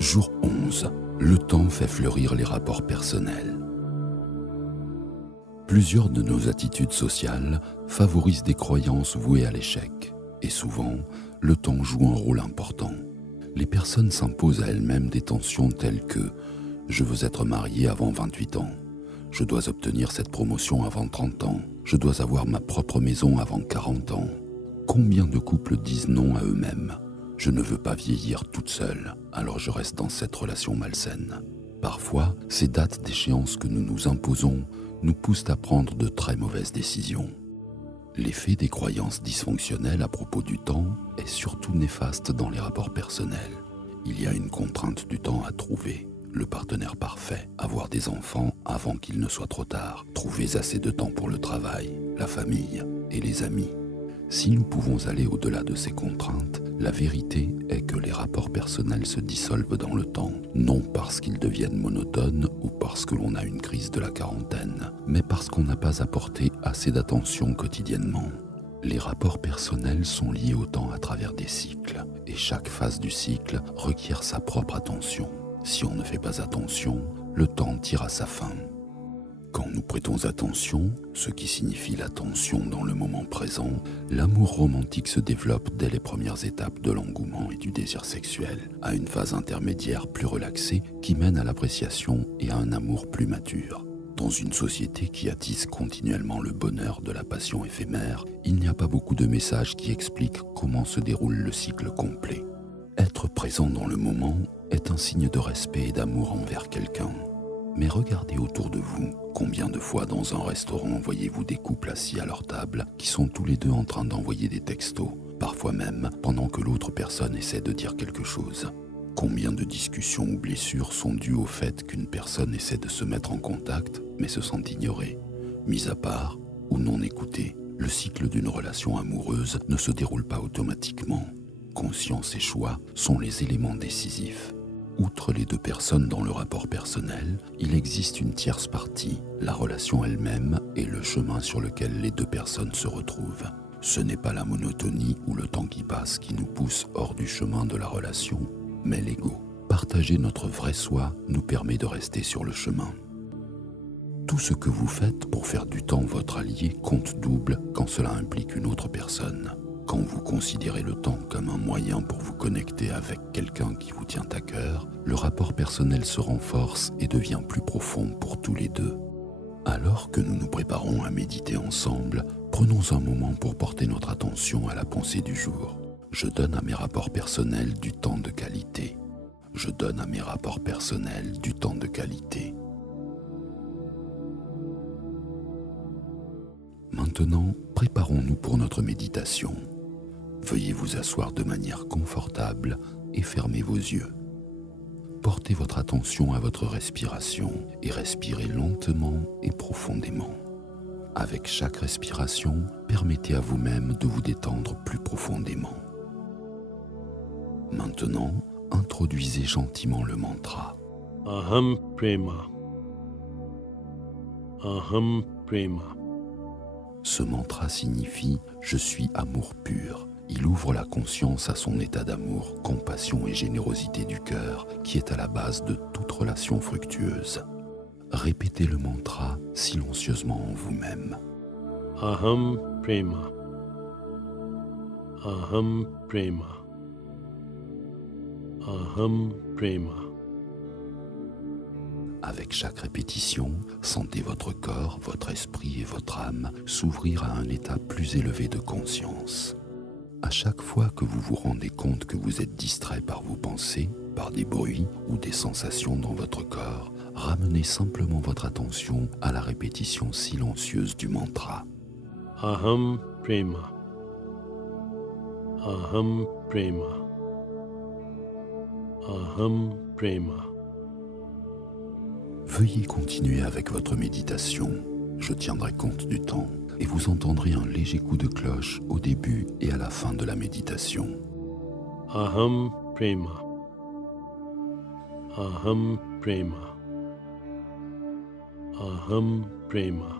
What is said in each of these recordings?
Jour 11. Le temps fait fleurir les rapports personnels. Plusieurs de nos attitudes sociales favorisent des croyances vouées à l'échec. Et souvent, le temps joue un rôle important. Les personnes s'imposent à elles-mêmes des tensions telles que « je veux être marié avant 28 ans »,« je dois obtenir cette promotion avant 30 ans »,« je dois avoir ma propre maison avant 40 ans ». Combien de couples disent non à eux-mêmes ? Je ne veux pas vieillir toute seule, alors je reste dans cette relation malsaine. Parfois, ces dates d'échéance que nous nous imposons nous poussent à prendre de très mauvaises décisions. L'effet des croyances dysfonctionnelles à propos du temps est surtout néfaste dans les rapports personnels. Il y a une contrainte du temps à trouver. Le partenaire parfait, avoir des enfants avant qu'il ne soit trop tard, trouver assez de temps pour le travail, la famille et les amis. Si nous pouvons aller au-delà de ces contraintes, la vérité est que les rapports personnels se dissolvent dans le temps, non parce qu'ils deviennent monotones ou parce que l'on a une crise de la quarantaine, mais parce qu'on n'a pas apporté assez d'attention quotidiennement. Les rapports personnels sont liés au temps à travers des cycles, et chaque phase du cycle requiert sa propre attention. Si on ne fait pas attention, le temps tire à sa fin. Quand nous prêtons attention, ce qui signifie l'attention dans le moment présent, l'amour romantique se développe dès les premières étapes de l'engouement et du désir sexuel, à une phase intermédiaire plus relaxée qui mène à l'appréciation et à un amour plus mature. Dans une société qui attise continuellement le bonheur de la passion éphémère, il n'y a pas beaucoup de messages qui expliquent comment se déroule le cycle complet. Être présent dans le moment est un signe de respect et d'amour envers quelqu'un. Mais regardez autour de vous, combien de fois dans un restaurant voyez-vous des couples assis à leur table qui sont tous les deux en train d'envoyer des textos, parfois même pendant que l'autre personne essaie de dire quelque chose. Combien de discussions ou blessures sont dues au fait qu'une personne essaie de se mettre en contact mais se sent ignorée, mise à part ou non écoutée. Le cycle d'une relation amoureuse ne se déroule pas automatiquement. Conscience et choix sont les éléments décisifs. Outre les deux personnes dans le rapport personnel, il existe une tierce partie, la relation elle-même et le chemin sur lequel les deux personnes se retrouvent. Ce n'est pas la monotonie ou le temps qui passe qui nous pousse hors du chemin de la relation, mais l'ego. Partager notre vrai soi nous permet de rester sur le chemin. Tout ce que vous faites pour faire du temps votre allié compte double quand cela implique une autre personne. Quand vous considérez le temps comme un moyen pour vous connecter avec quelqu'un qui vous tient à cœur, le rapport personnel se renforce et devient plus profond pour tous les deux. Alors que nous nous préparons à méditer ensemble, prenons un moment pour porter notre attention à la pensée du jour. Je donne à mes rapports personnels du temps de qualité. Je donne à mes rapports personnels du temps de qualité. Maintenant, préparons-nous pour notre méditation. Veuillez vous asseoir de manière confortable et fermez vos yeux. Portez votre attention à votre respiration et respirez lentement et profondément. Avec chaque respiration, permettez à vous-même de vous détendre plus profondément. Maintenant, introduisez gentiment le mantra. Aham Prema. Aham Prema. Ce mantra signifie « Je suis amour pur ». Il ouvre la conscience à son état d'amour, compassion et générosité du cœur qui est à la base de toute relation fructueuse. Répétez le mantra silencieusement en vous-même. Aham Prema. Aham Prema. Aham Prema. Avec chaque répétition, sentez votre corps, votre esprit et votre âme s'ouvrir à un état plus élevé de conscience. À chaque fois que vous vous rendez compte que vous êtes distrait par vos pensées, par des bruits ou des sensations dans votre corps, ramenez simplement votre attention à la répétition silencieuse du mantra. Aham Prema. Aham Prema. Aham Prema. Veuillez continuer avec votre méditation. Je tiendrai compte du temps et vous entendrez un léger coup de cloche au début et à la fin de la méditation. Aham Prema. Aham Prema. Aham Prema.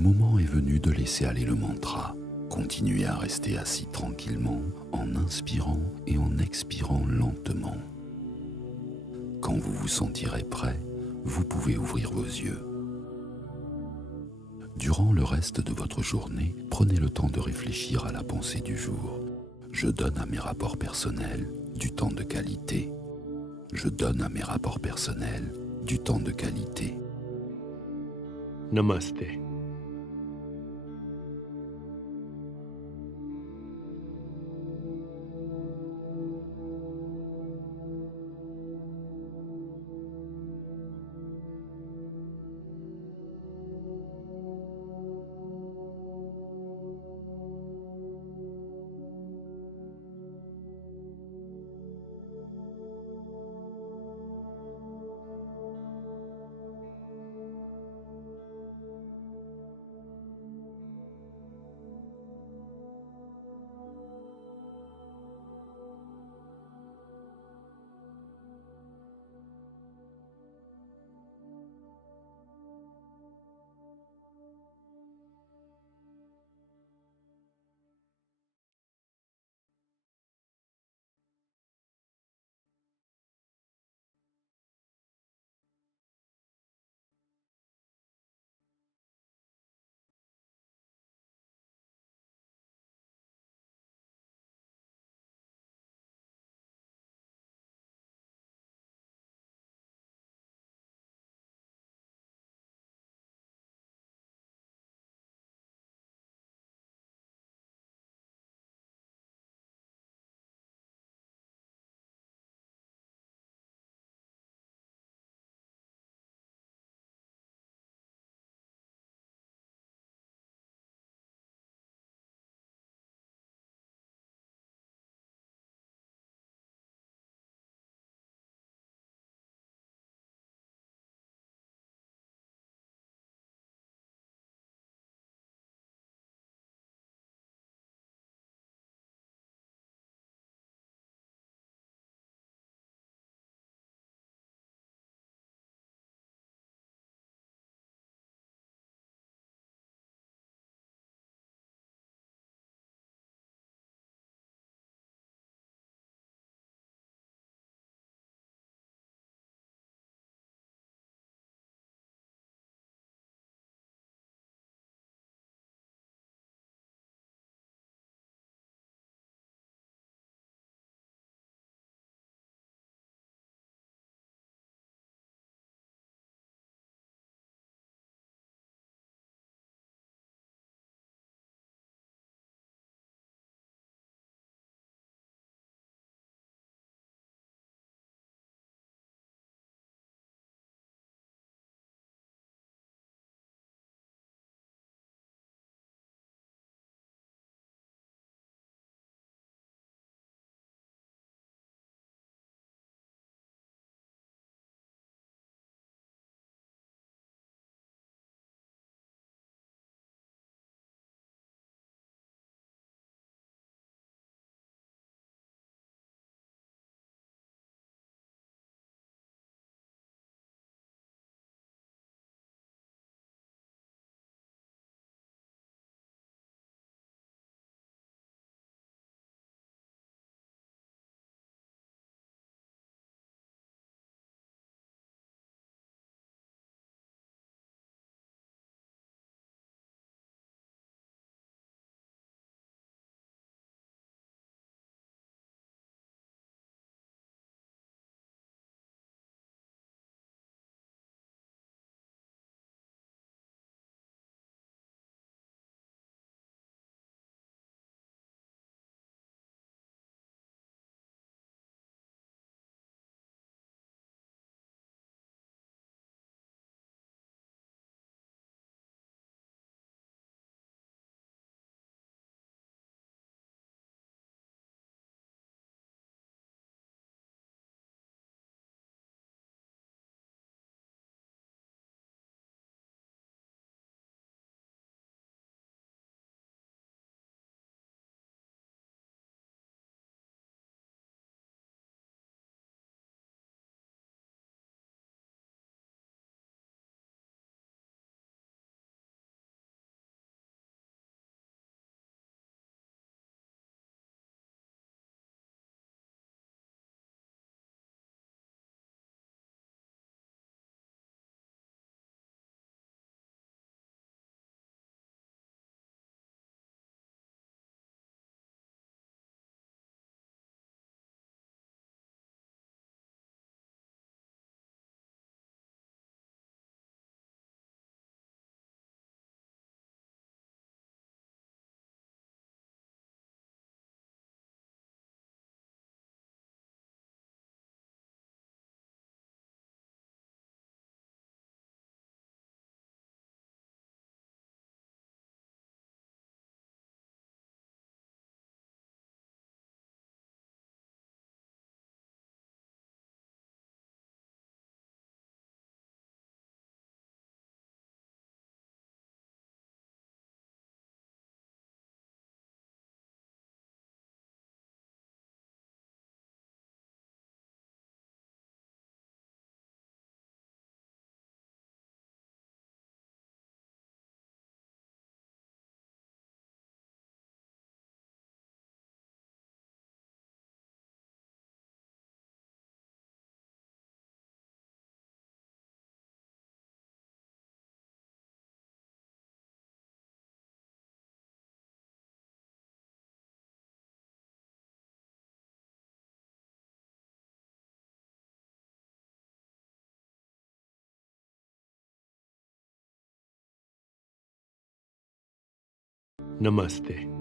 moment est venu de laisser aller le mantra. Continuez à rester assis tranquillement en inspirant et en expirant lentement. Quand vous vous sentirez prêt, vous pouvez ouvrir vos yeux. Durant le reste de votre journée, prenez le temps de réfléchir à la pensée du jour. Je donne à mes rapports personnels du temps de qualité. Je donne à mes rapports personnels du temps de qualité. Namaste. Namaste.